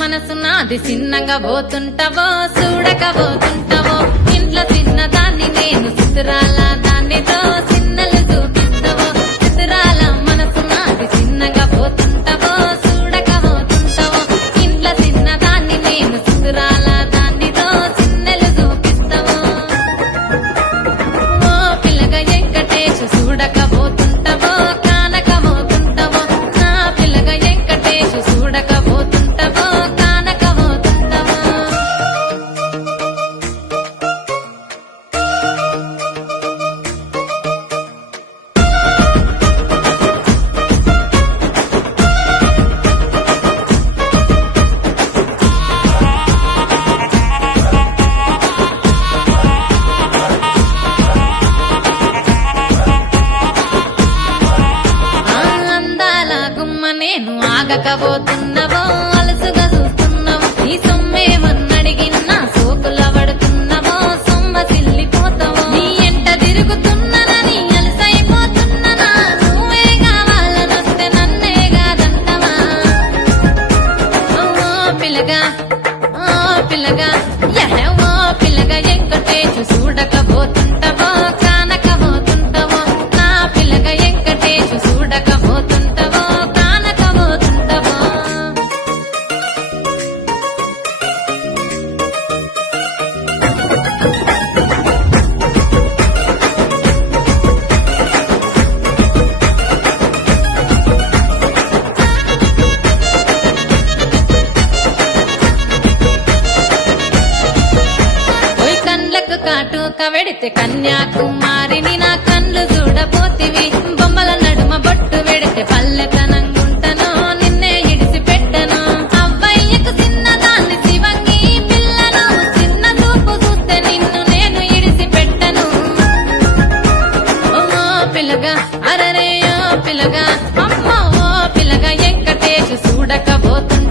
మనసు నాది చిన్నగా పోతుంటావో చూడకపోతుంటావో ఇంట్లో చిన్నదాన్ని నేను చిత్రాల దానితో చిన్నలు చూపిస్తావో చిత్రాల మనసు నాది చిన్నగా పోతుంటావో చూడకపోతుంటావో ఇంట్లో చిన్నదాన్ని నేను చిత్రాల దానితో చిన్నలు చూపిస్తావో ఓ పిల్లగా వెంకటేశు చూడకపోతుంటావో కానకపోతుంటావో నా పిల్లగా వెంకటేశు చూడకపోతుంటావో కానకపోతుంటావో అందాల గుమ్మ నేను ఆగకపోతున్నావో అలసుగా చూస్తున్నావో నీ సొమ్మేమన్నడిగినా సోకుల పడుతున్నావో సొమ్మ సిల్లిపోతావో నీ ఎంట తిరుగుతున్నానని అలసైపోతున్నానా నువ్వే కావాలనొస్తే నన్నే కాదంటవా ఓ పిల్లగా ఓ పిల్లగా వెంకటేశు చూడకపోతుంటావో కానకపోతుంటావో నా పిల్లగా వెంకటేశు చూడకపోతుంటావో కానకపోతుంటావో ఓయ్ కండ్లకు కాటుక వెడితే కన్యాకుమారిని నా కళ్ళు చూడపోతివి బొమ్మల నడుమ బొట్టు వెడితే పల్లెతనంగుంటను నిన్నే ఇడిసి పెట్టను అవ్వయ్యకు చిన్నదాన్ని శివంగి పిల్లను చిన్న చూపు చూస్తే నిన్ను నేను ఇడిసి పెట్టను ఓ పిల్లగా అరరే ఓ పిల్లగా అమ్మో ఓ పిల్లగా వెంకటేశు చూడకపోతున్నా